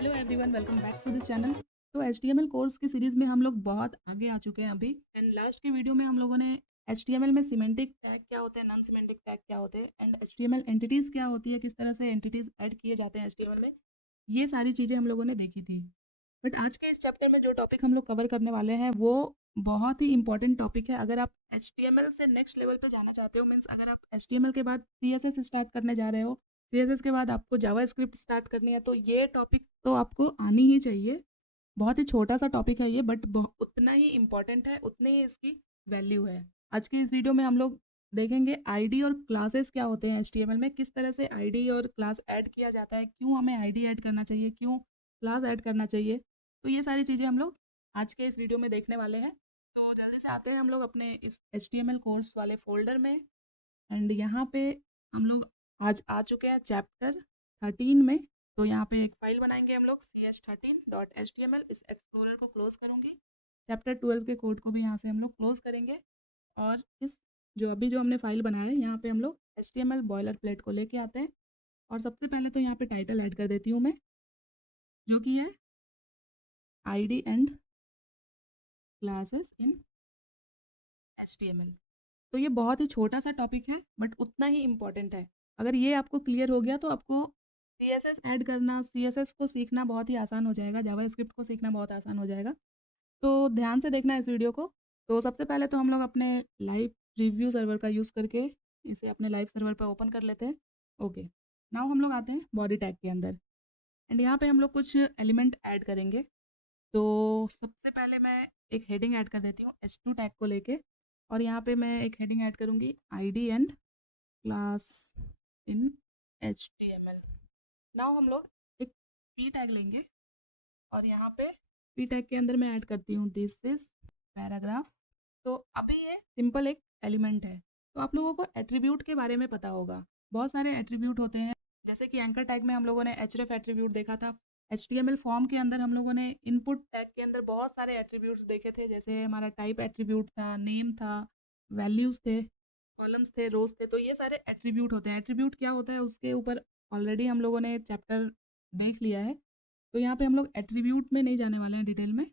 Hello everyone, welcome back to this channel. तो HTML course की series में हम लोग बहुत आगे आ चुके हैं अभी। एंड लास्ट की वीडियो में हम लोगों ने HTML में सिमेंटिक टैग क्या होते हैं, नॉन सिमेंटिक टैग क्या होते हैं, एंड HTML एंटिटीज़ क्या होती है, किस तरह से एंटिटीज़ ऐड किए जाते हैं HTML में, ये सारी चीज़ें हम लोगों ने देखी थी। बट आज के इस चैप्टर में जो टॉपिक हम लोग कवर करने वाले हैं वो बहुत ही इंपॉर्टेंट टॉपिक है। अगर आप HTML से नेक्स्ट लेवल पे जाना चाहते हो, मीन्स अगर आप HTML के बाद CSS स्टार्ट करने जा रहे हो, CSS के बाद आपको जावास्क्रिप्ट स्टार्ट करनी है, तो ये टॉपिक तो आपको आनी ही चाहिए। बहुत ही छोटा सा टॉपिक है ये, बट उतना ही इम्पोर्टेंट है, उतनी ही इसकी वैल्यू है। आज की इस वीडियो में हम लोग देखेंगे आईडी और क्लासेस क्या होते हैं HTML में, किस तरह से आईडी और क्लास ऐड किया जाता है, क्यों हमें आईडी ऐड करना चाहिए, क्यों क्लास ऐड करना चाहिए। तो ये सारी चीज़ें हम लोग आज के इस वीडियो में देखने वाले हैं। तो जल्दी से आते हैं हम लोग अपने इस HTML कोर्स वाले फोल्डर में। एंड यहाँ पे हम लोग आज आ चुके हैं चैप्टर 13 में। तो यहाँ पे एक फाइल बनाएंगे हम लोग ch13.html। इस एक्सप्लोरर को क्लोज करूँगी, चैप्टर 12 के कोड को भी यहाँ से हम लोग क्लोज करेंगे। और इस जो हमने फाइल बनाया है यहाँ पे हम लोग HTML बॉयलर प्लेट को लेके आते हैं। और सबसे पहले तो यहाँ पे टाइटल ऐड कर देती हूँ मैं, जो कि है ID and classes in HTML। तो ये बहुत ही छोटा सा टॉपिक है, बट उतना ही इम्पोर्टेंट है। अगर ये आपको क्लियर हो गया तो आपको CSS ऐड करना, CSS को सीखना बहुत ही आसान हो जाएगा, जावास्क्रिप्ट को सीखना बहुत आसान हो जाएगा। तो ध्यान से देखना इस वीडियो को। तो सबसे पहले तो हम लोग अपने लाइव प्रीव्यू सर्वर का यूज़ करके इसे अपने लाइव सर्वर पर ओपन कर लेते हैं। ओके, नाउ हम लोग आते हैं बॉडी टैग के अंदर। एंड यहाँ पे हम लोग कुछ एलिमेंट ऐड करेंगे। तो सबसे पहले मैं एक हेडिंग ऐड कर देती हूँ H2 टैग को लेके। और यहाँ पे मैं एक हेडिंग ऐड करूँगी ID and class in HTML। Now हम लोग एक पी टैग लेंगे और यहाँ पे पी टैग के अंदर मैं ऐड करती हूँ दिस इज पैराग्राफ। तो अभी ये सिंपल एक एलिमेंट है। तो आप लोगों को एट्रीब्यूट के बारे में पता होगा, बहुत सारे एट्रीब्यूट होते हैं। जैसे कि एंकर टैग में हम लोगों ने href एट्रीब्यूट देखा था। HTML फॉर्म के अंदर हम लोगों ने इनपुट टैग के अंदर बहुत सारे एट्रीब्यूट्स देखे थे, जैसे हमारा टाइप एट्रीब्यूट था, नेम था, वैल्यूज थे, कॉलम्स थे, रोज थे। तो ये सारे एट्रीब्यूट होते हैं। एट्रीब्यूट क्या होता है उसके ऊपर ऑलरेडी हम लोगों ने चैप्टर देख लिया है, तो यहाँ पे हम लोग एट्रीब्यूट में नहीं जाने वाले हैं डिटेल में।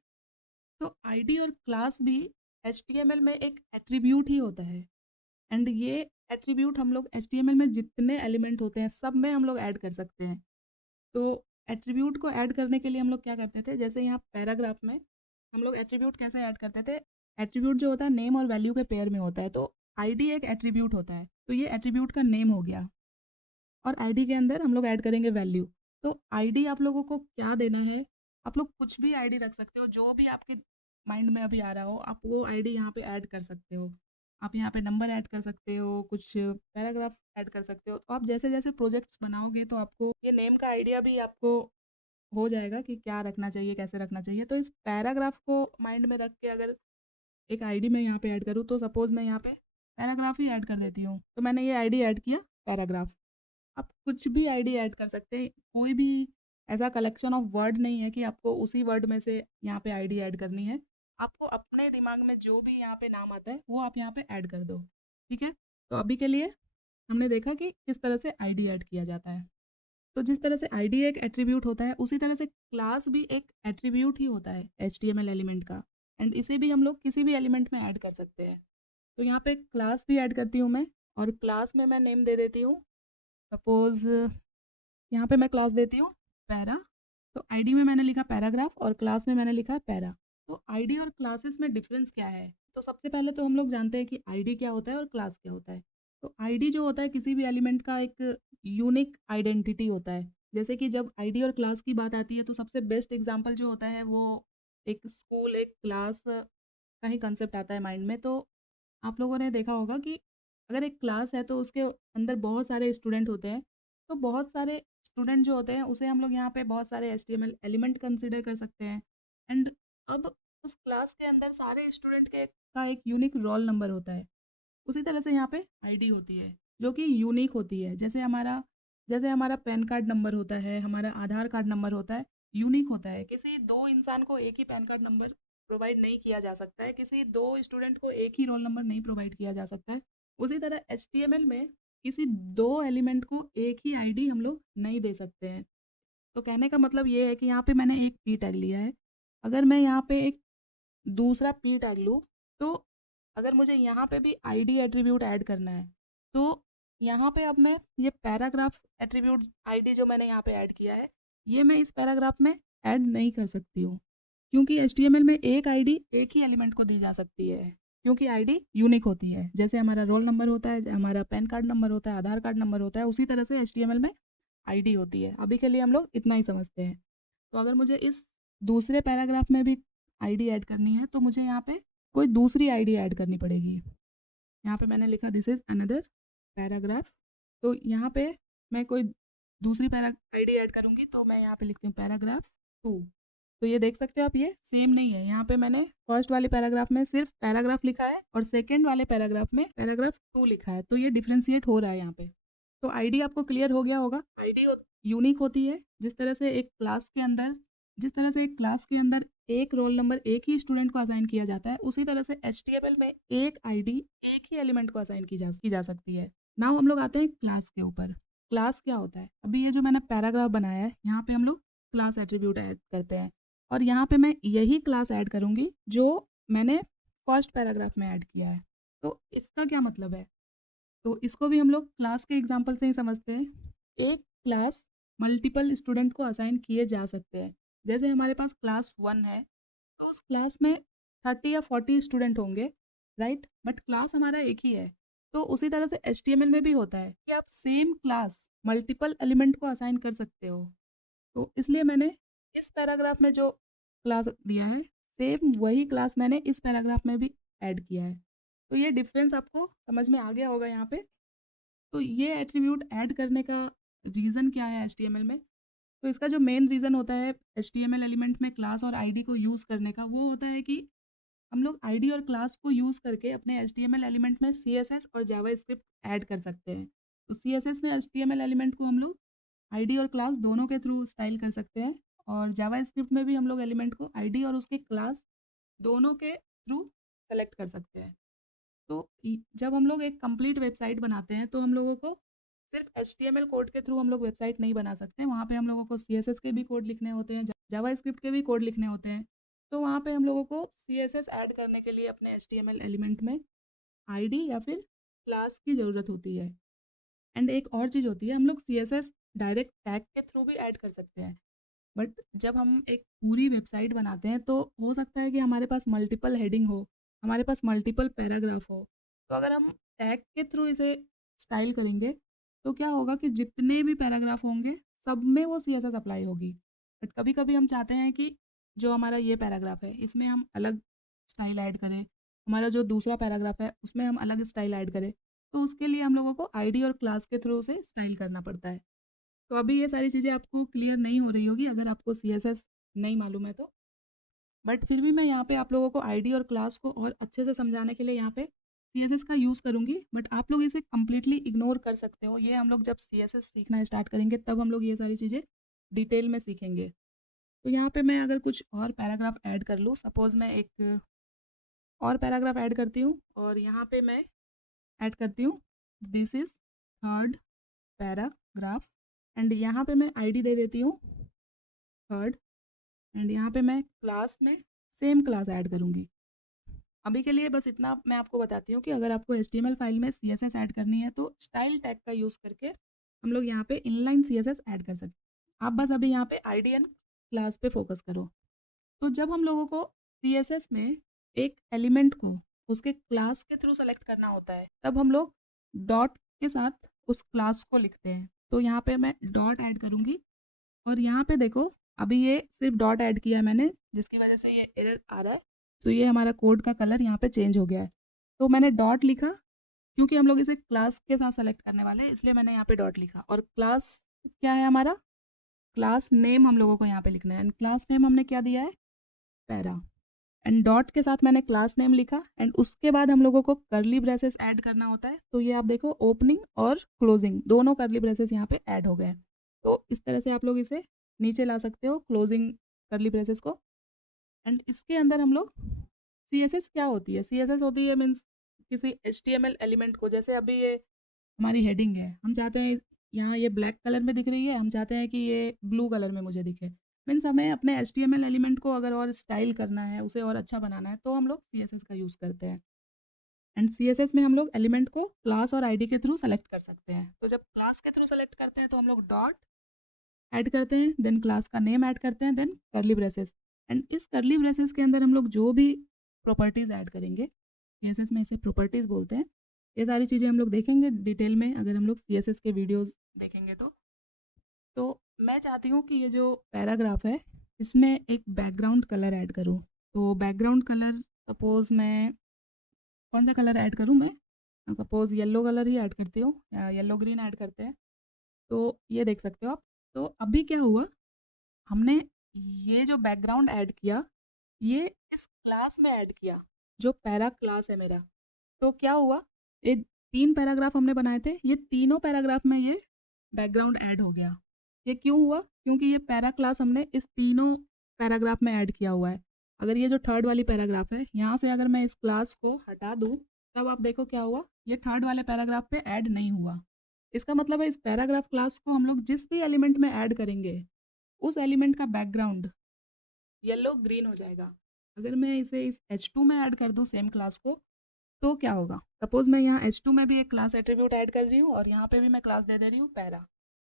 तो आईडी और क्लास भी HTML में एक एट्रीब्यूट ही होता है। एंड ये एट्रीब्यूट हम लोग HTML में जितने एलिमेंट होते हैं सब में हम लोग ऐड कर सकते हैं। तो एट्रीब्यूट को ऐड करने के लिए हम लोग क्या करते थे, जैसे यहाँ पैराग्राफ में हम लोग एट्रीब्यूट कैसे ऐड करते थे। एट्रीब्यूट जो होता है नेम और वैल्यू के पेयर में होता है, तो आईडी एक एट्रीब्यूट होता है, तो ये एट्रीब्यूट का नेम हो गया। और आईडी के अंदर हम लोग ऐड करेंगे वैल्यू। तो आईडी आप लोगों को क्या देना है, आप लोग कुछ भी आईडी रख सकते हो, जो भी आपके माइंड में अभी आ रहा हो आप वो आईडी यहाँ पे ऐड कर सकते हो। आप यहाँ पे नंबर ऐड कर सकते हो, कुछ पैराग्राफ ऐड कर सकते हो। तो आप जैसे जैसे प्रोजेक्ट्स बनाओगे तो आपको ये नेम का आइडिया भी आपको हो जाएगा कि क्या रखना चाहिए, कैसे रखना चाहिए। तो इस पैराग्राफ को माइंड में रख के अगर एक आईडी मैं यहाँ पे ऐड करूँ, तो सपोज मैं यहाँ पे पैराग्राफ ही ऐड कर देती हूँ, तो मैंने ये आईडी ऐड किया पैराग्राफ। आप कुछ भी आईडी ऐड कर सकते हैं, कोई भी ऐसा कलेक्शन ऑफ वर्ड नहीं है कि आपको उसी वर्ड में से यहाँ पे आईडी ऐड करनी है। आपको अपने दिमाग में जो भी यहाँ पे नाम आता है वो आप यहाँ पे ऐड कर दो, ठीक है। तो अभी के लिए हमने देखा कि किस तरह से आईडी ऐड किया जाता है। तो जिस तरह से आईडी एक एट्रीब्यूट होता है, उसी तरह से क्लास भी एक एट्रीब्यूट ही होता है HTML एलिमेंट का। एंड इसे भी हम लोग किसी भी एलिमेंट में ऐड कर सकते हैं। तो यहाँ पे क्लास भी ऐड करती हूँ मैं, और क्लास में मैं नेम दे देती हूँ, सपोज यहाँ पे मैं क्लास देती हूँ पैरा। तो आईडी में मैंने लिखा पैराग्राफ और क्लास में मैंने लिखा पैरा। तो आईडी और क्लासेस में डिफरेंस क्या है, तो सबसे पहले तो हम लोग जानते हैं कि आईडी क्या होता है और क्लास क्या होता है। तो आईडी जो होता है किसी भी एलिमेंट का एक यूनिक आइडेंटिटी होता है। जैसे कि जब आईडी और क्लास की बात आती है तो सबसे बेस्ट एग्जांपल जो होता है वो एक स्कूल, एक क्लास का ही कंसेप्ट आता है माइंड में। तो आप लोगों ने देखा होगा कि अगर एक क्लास है तो उसके अंदर बहुत सारे स्टूडेंट होते हैं। तो बहुत सारे स्टूडेंट जो होते हैं उसे हम लोग यहाँ पे बहुत सारे HTML एलिमेंट कंसिडर कर सकते हैं। एंड अब उस क्लास के अंदर सारे स्टूडेंट के का एक यूनिक रोल नंबर होता है। उसी तरह से यहाँ पे आईडी होती है जो कि यूनिक होती है। जैसे हमारा पैन कार्ड नंबर होता है, हमारा आधार कार्ड नंबर होता है, यूनिक होता है। किसी दो इंसान को एक ही पैन कार्ड नंबर प्रोवाइड नहीं किया जा सकता है, किसी दो स्टूडेंट को एक ही रोल नंबर नहीं प्रोवाइड किया जा सकता है। उसी तरह HTML में किसी दो एलिमेंट को एक ही आईडी हम लोग नहीं दे सकते हैं। तो कहने का मतलब ये है कि यहाँ पे मैंने एक पी टैग लिया है, अगर मैं यहाँ पे एक दूसरा पी टैग लूँ, तो अगर मुझे यहाँ पे भी आईडी एट्रीब्यूट ऐड करना है, तो यहाँ पे अब मैं ये पैराग्राफ एट्रीब्यूट आईडी जो मैंने यहाँ पे ऐड किया है, ये मैं इस पैराग्राफ में ऐड नहीं कर सकती हूँ, क्योंकि एचटीएमएल में एक आईडी एक ही एलिमेंट को दी जा सकती है, क्योंकि आईडी यूनिक होती है। जैसे हमारा रोल नंबर होता है, हमारा पैन कार्ड नंबर होता है, आधार कार्ड नंबर होता है, उसी तरह से एचटीएमएल में आईडी होती है। अभी के लिए हम लोग इतना ही समझते हैं। तो अगर मुझे इस दूसरे पैराग्राफ में भी आईडी ऐड करनी है, तो मुझे यहाँ पे कोई दूसरी आईडी ऐड करनी पड़ेगी। यहाँ पे मैंने लिखा दिस इज अनदर पैराग्राफ, तो यहाँ पे मैं कोई दूसरी आईडी ऐड करूँगी, तो मैं यहाँ पे लिखती हूँ पैराग्राफ 2। तो ये देख सकते हो आप, ये सेम नहीं है। यहाँ पे मैंने फर्स्ट वाले पैराग्राफ में सिर्फ पैराग्राफ लिखा है और सेकंड वाले पैराग्राफ में पैराग्राफ 2 लिखा है, तो ये डिफ्रेंशिएट हो रहा है यहाँ पे। तो आईडी आपको क्लियर हो गया होगा। आईडी यूनिक होती है, जिस तरह से एक क्लास के अंदर एक रोल नंबर एक ही स्टूडेंट को असाइन किया जाता है, उसी तरह से एचटीएमएल में एक आईडी एक ही एलिमेंट को असाइन की जा सकती है। नाउ हम लोग आते हैं क्लास के ऊपर। क्लास क्या होता है? अभी ये जो मैंने पैराग्राफ बनाया है, यहाँ पे हम लोग क्लास एट्रीब्यूट ऐड करते हैं, और यहाँ पे मैं यही क्लास ऐड करूँगी जो मैंने फर्स्ट पैराग्राफ में ऐड किया है। तो इसका क्या मतलब है? तो इसको भी हम लोग क्लास के एग्जाम्पल से ही समझते हैं। एक क्लास मल्टीपल स्टूडेंट को असाइन किए जा सकते हैं। जैसे हमारे पास क्लास 1 है, तो उस क्लास में 30 या 40 स्टूडेंट होंगे, राइट, बट क्लास हमारा एक ही है। तो उसी तरह से एचटीएमएल में भी होता है कि आप सेम क्लास मल्टीपल एलिमेंट को असाइन कर सकते हो। तो इसलिए मैंने इस पैराग्राफ में जो क्लास दिया है, सेम वही क्लास मैंने इस पैराग्राफ में भी ऐड किया है। तो ये डिफरेंस आपको समझ में आ गया होगा यहाँ पे। तो ये एट्रीब्यूट ऐड करने का रीज़न क्या है एचटीएमएल में? तो इसका जो मेन रीज़न होता है एचटीएमएल एलिमेंट में क्लास और आईडी को यूज़ करने का, वो होता है कि हम लोग आईडी और क्लास को यूज़ करके अपने एचटीएमएल एलिमेंट में सीएसएस और जावास्क्रिप्ट ऐड कर सकते हैं। तो सीएसएस में एचटीएमएल एलिमेंट को हम लोग आईडी और क्लास दोनों के थ्रू स्टाइल कर सकते हैं, और जावास्क्रिप्ट में भी हम लोग एलिमेंट को आईडी और उसके क्लास दोनों के थ्रू सेलेक्ट कर सकते हैं। तो जब हम लोग एक कंप्लीट वेबसाइट बनाते हैं, तो हम लोगों को सिर्फ एचटीएमएल कोड के थ्रू हम लोग वेबसाइट नहीं बना सकते। वहाँ पे हम लोगों को सीएसएस के भी कोड लिखने होते हैं, जावास्क्रिप्ट के भी कोड लिखने होते हैं। तो वहाँ पे हम लोगों को सीएसएस ऐड करने के लिए अपने एचटीएमएल एलिमेंट में आईडी या फिर क्लास की ज़रूरत होती है। एंड एक और चीज़ होती है, हम लोग सीएसएस डायरेक्ट टैग के थ्रू भी ऐड कर सकते हैं। बट जब हम एक पूरी वेबसाइट बनाते हैं, तो हो सकता है कि हमारे पास मल्टीपल हेडिंग हो, हमारे पास मल्टीपल पैराग्राफ हो। तो अगर हम टैग के थ्रू इसे स्टाइल करेंगे, तो क्या होगा कि जितने भी पैराग्राफ होंगे, सब में वो सीएसएस अप्लाई होगी। बट कभी कभी हम चाहते हैं कि जो हमारा ये पैराग्राफ है, इसमें हम अलग स्टाइल ऐड करें, हमारा जो दूसरा पैराग्राफ है उसमें हम अलग स्टाइल ऐड करें। तो उसके लिए हम लोगों को आईडी और क्लास के थ्रू से स्टाइल करना पड़ता है। तो अभी ये सारी चीज़ें आपको क्लियर नहीं हो रही होगी अगर आपको सीएसएस नहीं मालूम है तो। बट फिर भी मैं यहाँ पे आप लोगों को आईडी और क्लास को और अच्छे से समझाने के लिए यहाँ पे सीएसएस का यूज़ करूँगी, बट आप लोग इसे कम्प्लीटली इग्नोर कर सकते हो। ये हम लोग जब सीएसएस सीखना स्टार्ट करेंगे, तब हम लोग ये सारी चीज़ें डिटेल में सीखेंगे। तो यहाँ पे मैं अगर कुछ और पैराग्राफ ऐड कर लूँ, सपोज़ मैं एक और पैराग्राफ ऐड करती हूँ, और यहाँ पे मैं ऐड करती हूँ this is third paragraph, and यहाँ पे मैं आईडी दे देती हूँ थर्ड, एंड यहाँ पे मैं क्लास में सेम क्लास ऐड करूँगी। अभी के लिए बस इतना मैं आपको बताती हूँ कि अगर आपको HTML फाइल में CSS ऐड करनी है, तो स्टाइल टैग का यूज़ करके हम लोग यहाँ पे इनलाइन CSS ऐड कर सकते हैं। आप बस अभी यहाँ पे आईडी एंड क्लास पे फोकस करो। तो जब हम लोगों को CSS में एक एलिमेंट को उसके क्लास के थ्रू सेलेक्ट करना होता है, तब हम लोग डॉट के साथ उस क्लास को लिखते हैं। तो यहाँ पे मैं डॉट ऐड करूँगी, और यहाँ पे देखो अभी ये सिर्फ डॉट ऐड किया है मैंने, जिसकी वजह से ये एरर आ रहा है। तो ये हमारा कोड का कलर यहाँ पे चेंज हो गया है। तो मैंने डॉट लिखा क्योंकि हम लोग इसे क्लास के साथ सेलेक्ट करने वाले हैं, इसलिए मैंने यहाँ पे डॉट लिखा। और क्लास क्या है हमारा? क्लास नेम हम लोगों को यहाँ पे लिखना है, एंड क्लास नेम हमने क्या दिया है? पैरा। एंड डॉट के साथ मैंने क्लास नेम लिखा, एंड उसके बाद हम लोगों को करली ब्रेसेस ऐड करना होता है। तो ये आप देखो, ओपनिंग और क्लोजिंग दोनों करली ब्रेसेस यहाँ पे ऐड हो गए। तो इस तरह से आप लोग इसे नीचे ला सकते हो, क्लोजिंग करली ब्रेसेस को। एंड इसके अंदर हम लोग CSS क्या होती है? CSS होती है मीन्स किसी HTML एलिमेंट को, जैसे अभी ये हमारी हेडिंग है, हम चाहते हैं यहाँ ये ब्लैक कलर में दिख रही है, हम चाहते हैं कि ये ब्लू कलर में मुझे दिखे। मीन्स हमें अपने HTML एलिमेंट को अगर और स्टाइल करना है, उसे और अच्छा बनाना है, तो हम लोग CSS का यूज़ करते हैं। एंड CSS में हम लोग एलिमेंट को क्लास और आईडी के थ्रू सेलेक्ट कर सकते हैं। तो जब क्लास के थ्रू सेलेक्ट करते हैं तो हम लोग डॉट ऐड करते हैं, देन क्लास का नेम ऐड करते हैं, देन कर्ली ब्रेसेस। एंड इस कर्ली ब्रेसेस के अंदर हम लोग जो भी प्रॉपर्टीज़ ऐड करेंगे, CSS में इसे प्रॉपर्टीज़ बोलते हैं। ये सारी चीज़ें हम लोग देखेंगे डिटेल में अगर हम लोग CSS के वीडियोज़ देखेंगे तो मैं चाहती हूँ कि ये जो पैराग्राफ है, इसमें एक बैकग्राउंड कलर ऐड करूँ। तो बैकग्राउंड कलर सपोज़ मैं कौन सा कलर ऐड करूँ मैं? सपोज़ येलो कलर ही ऐड करती हूँ, येलो ग्रीन ऐड करते हैं। तो ये देख सकते हो आप। तो अभी क्या हुआ, हमने ये जो बैकग्राउंड ऐड किया, ये इस क्लास में ऐड किया, जो पैरा क्लास है मेरा। तो क्या हुआ, ये 3 पैराग्राफ हमने बनाए थे, ये तीनों पैराग्राफ में ये बैकग्राउंड ऐड हो गया। ये क्यों हुआ? क्योंकि ये पैरा क्लास हमने इस तीनों पैराग्राफ में ऐड किया हुआ है। अगर ये जो थर्ड वाली पैराग्राफ है, यहाँ से अगर मैं इस क्लास को हटा दूँ, तब आप देखो क्या हुआ, ये थर्ड वाले पैराग्राफ पे ऐड नहीं हुआ। इसका मतलब है इस पैराग्राफ क्लास को हम लोग जिस भी एलिमेंट में ऐड करेंगे, उस एलिमेंट का बैकग्राउंड येलो ग्रीन हो जाएगा। अगर मैं इसे इस H2 में ऐड कर दूँ सेम क्लास को, तो क्या होगा, सपोज मैं यहाँ H2 में भी एक क्लास एट्रीब्यूट ऐड कर रही हूँ और यहाँ पे भी मैं क्लास दे दे रही हूँ पैरा,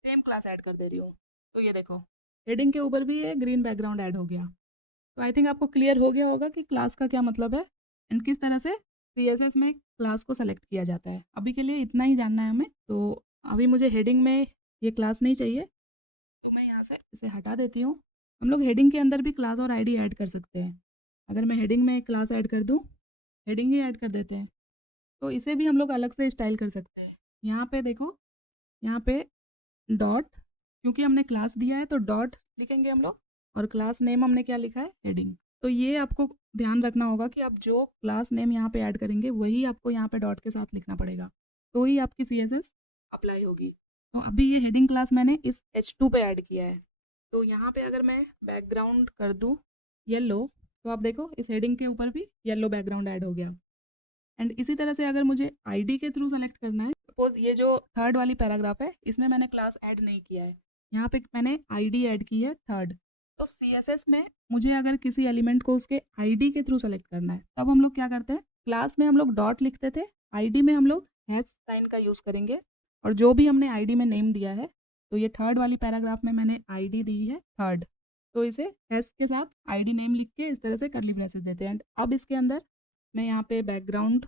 सेम क्लास ऐड कर दे रही हूँ। तो ये देखो, हेडिंग के ऊपर भी ये ग्रीन बैकग्राउंड ऐड हो गया। तो आई थिंक आपको क्लियर हो गया होगा कि क्लास का क्या मतलब है एंड किस तरह से CSS में क्लास को सेलेक्ट किया जाता है। अभी के लिए इतना ही जानना है हमें। तो अभी मुझे हेडिंग में ये क्लास नहीं चाहिए, तो मैं यहाँ से इसे हटा देती हूँ। हम लोग हेडिंग के अंदर भी क्लास और आईडी ऐड कर सकते हैं। अगर मैं हेडिंग में एक क्लास ऐड कर दूँ, हेडिंग ही ऐड कर देते हैं, तो इसे भी हम लोग अलग से स्टाइल कर सकते हैं। यहाँ पे देखो, यहाँ पे डॉट, क्योंकि हमने क्लास दिया है तो डॉट लिखेंगे हम लोग, और क्लास नेम हमने क्या लिखा है, हेडिंग। तो ये आपको ध्यान रखना होगा कि आप जो क्लास नेम यहाँ पे ऐड करेंगे, वही आपको यहाँ पे डॉट के साथ लिखना पड़ेगा, तो ही आपकी CSS अप्लाई होगी। तो अभी ये हेडिंग क्लास मैंने इस H2 पे ऐड किया है। तो यहाँ पे अगर मैं बैकग्राउंड कर दूँ येलो, तो आप देखो इस हेडिंग के ऊपर भी येलो बैकग्राउंड ऐड हो गया। एंड इसी तरह से अगर मुझे आईडी के थ्रू सेलेक्ट करना है, सपोज ये जो थर्ड वाली पैराग्राफ है, इसमें मैंने क्लास ऐड नहीं किया है, यहाँ पे मैंने आईडी ऐड की है थर्ड। तो CSS में मुझे अगर किसी एलिमेंट को उसके आईडी के थ्रू सेलेक्ट करना है, तब हम लोग क्या करते हैं, क्लास में हम लोग डॉट लिखते थे, आईडी में हम लोग हैश साइन का यूज़ करेंगे, और जो भी हमने आईडी में नेम दिया है, तो ये थर्ड वाली पैराग्राफ में मैंने आईडी दी है थर्ड, तो इसे हैश के साथ आईडी नेम लिख के इस तरह से कर्ली ब्रेसेस देते हैं। एंड अब इसके अंदर मैं यहाँ पे बैकग्राउंड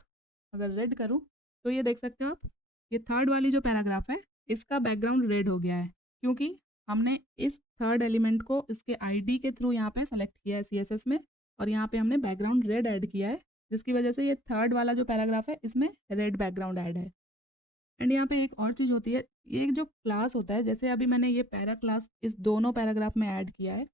अगर रेड करूँ, तो ये देख सकते हो आप, ये थर्ड वाली जो पैराग्राफ है, इसका बैकग्राउंड रेड हो गया है, क्योंकि हमने इस थर्ड एलिमेंट को इसके आईडी के थ्रू यहाँ पे सेलेक्ट किया है CSS में, और यहाँ पे हमने बैकग्राउंड रेड ऐड किया है, जिसकी वजह से ये थर्ड वाला जो पैराग्राफ है, इसमें रेड बैकग्राउंड ऐड है। एंड यहाँ पे एक और चीज़ होती है, ये जो क्लास होता है, जैसे अभी मैंने ये पैरा क्लास इस दोनों पैराग्राफ में ऐड किया है,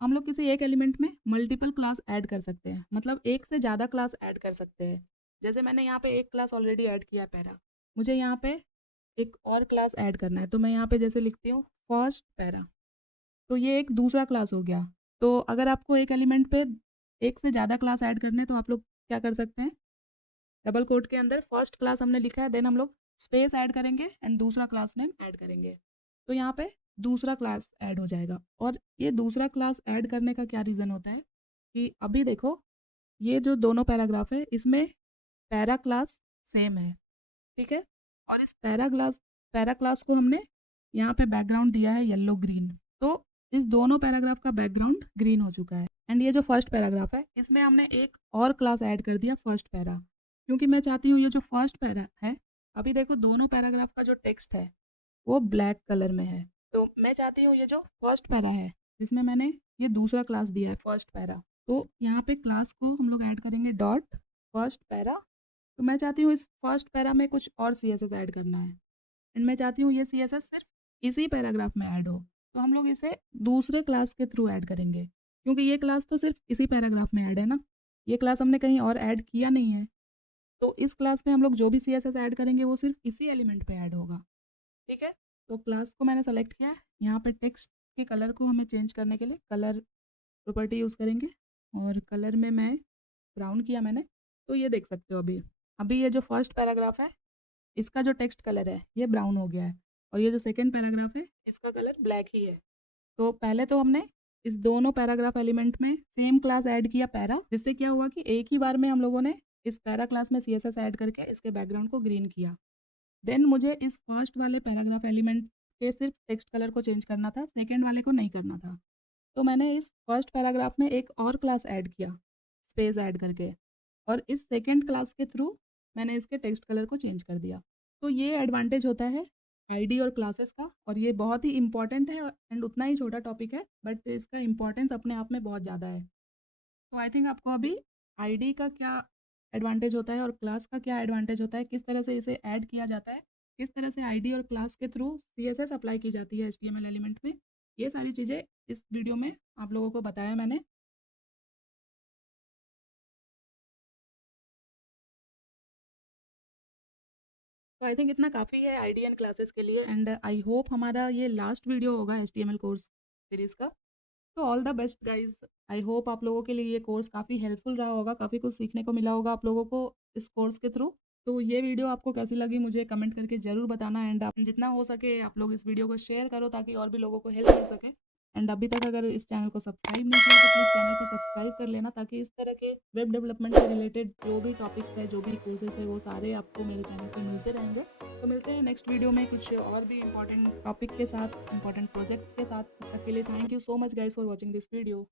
हम लोग किसी एक एलिमेंट में मल्टीपल क्लास ऐड कर सकते हैं, मतलब एक से ज़्यादा क्लास ऐड कर सकते हैं। जैसे मैंने यहाँ पे एक क्लास ऑलरेडी ऐड किया है पैरा, मुझे यहाँ पे एक और क्लास ऐड करना है, तो मैं यहाँ पे जैसे लिखती हूँ फर्स्ट पैरा, तो ये एक दूसरा क्लास हो गया। तो अगर आपको एक एलिमेंट पे एक से ज़्यादा क्लास ऐड करने, तो आप लोग क्या कर सकते हैं, डबल कोट के अंदर फर्स्ट क्लास हमने लिखा है, देन हम लोग स्पेस ऐड करेंगे एंड दूसरा क्लास नेम ऐड करेंगे, तो यहाँ पे दूसरा क्लास ऐड हो जाएगा। और ये दूसरा क्लास ऐड करने का क्या रीज़न होता है कि अभी देखो, ये जो दोनों पैराग्राफ है, इसमें पैरा क्लास सेम है, ठीक है, और इस पैरा क्लास को हमने यहाँ पे बैकग्राउंड दिया है येलो ग्रीन, तो इस दोनों पैराग्राफ का बैकग्राउंड ग्रीन हो चुका है। एंड ये जो फर्स्ट पैराग्राफ है, इसमें हमने एक और क्लास ऐड कर दिया फर्स्ट पैरा, क्योंकि मैं चाहती हूँ ये जो फर्स्ट पैरा है, अभी देखो दोनों पैराग्राफ का जो टेक्स्ट है, वो ब्लैक कलर में है, तो मैं चाहती हूँ ये जो फर्स्ट पैरा है, जिसमें मैंने ये दूसरा क्लास दिया है फर्स्ट पैरा, तो यहाँ पे क्लास को हम लोग ऐड करेंगे डॉट फर्स्ट पैरा। तो मैं चाहती हूँ इस फर्स्ट पैरा में कुछ और CSS ऐड करना है, एंड मैं चाहती हूँ ये CSS सिर्फ इसी पैराग्राफ में ऐड हो, तो हम लोग इसे दूसरे क्लास के थ्रू ऐड करेंगे, क्योंकि ये क्लास तो सिर्फ इसी पैराग्राफ में ऐड है ना, ये क्लास हमने कहीं और ऐड किया नहीं है, तो इस क्लास में हम लोग जो भी CSS ऐड करेंगे, वो सिर्फ इसी एलिमेंट पे ऐड होगा, ठीक है। तो क्लास को मैंने सेलेक्ट किया है, यहाँ पे टेक्स्ट के कलर को हमें चेंज करने के लिए कलर प्रॉपर्टी यूज़ करेंगे, और कलर में मैं ब्राउन किया मैंने, तो ये देख सकते हो अभी, अभी ये जो फर्स्ट पैराग्राफ है, इसका जो टेक्स्ट कलर है, ये ब्राउन हो गया है। और ये जो सेकंड पैराग्राफ है इसका कलर ब्लैक ही है। तो पहले तो हमने इस दोनों पैराग्राफ एलिमेंट में सेम क्लास ऐड किया पैरा, जिससे क्या हुआ कि एक ही बार में हम लोगों ने इस पैरा क्लास में CSS ऐड करके इसके बैकग्राउंड को ग्रीन किया। देन मुझे इस फर्स्ट वाले पैराग्राफ एलिमेंट के सिर्फ टेक्स्ट कलर को चेंज करना था, सेकेंड वाले को नहीं करना था। तो मैंने इस फर्स्ट पैराग्राफ में एक और क्लास ऐड किया स्पेस ऐड करके, और इस सेकेंड क्लास के थ्रू मैंने इसके टेक्स्ट कलर को चेंज कर दिया। तो ये एडवांटेज होता है आईडी और क्लासेस का, और ये बहुत ही इंपॉर्टेंट है एंड उतना ही छोटा टॉपिक है, बट इसका इंपॉर्टेंस अपने आप में बहुत ज़्यादा है। तो आई थिंक आपको अभी आईडी का क्या एडवांटेज होता है और क्लास का क्या एडवांटेज होता है, किस तरह से इसे ऐड किया जाता है, किस तरह से आईडी और क्लास के थ्रू CSS अप्लाई की जाती है HTML एलिमेंट में, ये सारी चीज़ें इस वीडियो में आप लोगों को बताया मैंने। तो आई थिंक इतना काफ़ी है आईडी एंड क्लासेस के लिए, एंड आई होप हमारा ये लास्ट वीडियो होगा HTML कोर्स सीरीज़ का। तो all the best guys, I hope आप लोगों के लिए ये कोर्स काफ़ी हेल्पफुल रहा होगा, काफ़ी कुछ सीखने को मिला होगा आप लोगों को इस कोर्स के थ्रू। तो ये वीडियो आपको कैसी लगी मुझे कमेंट करके ज़रूर बताना, एंड आप जितना हो सके आप लोग इस वीडियो को शेयर करो ताकि और भी लोगों को हेल्प मिल सके। एंड अभी तक अगर इस चैनल को सब्सक्राइब नहीं किया तो प्लीज़ चैनल को सब्सक्राइब कर लेना, ताकि इस तरह के वेब डेवलपमेंट से रिलेटेड जो भी टॉपिक्स है, जो भी कोर्सेज है, वो सारे आपको मेरे चैनल पे मिलते रहेंगे। तो मिलते हैं नेक्स्ट वीडियो में कुछ और भी इंपॉर्टेंट टॉपिक के साथ, इंपॉर्टेंट प्रोजेक्ट के साथ। तब तक के लिए thank you so much guys for watching this video.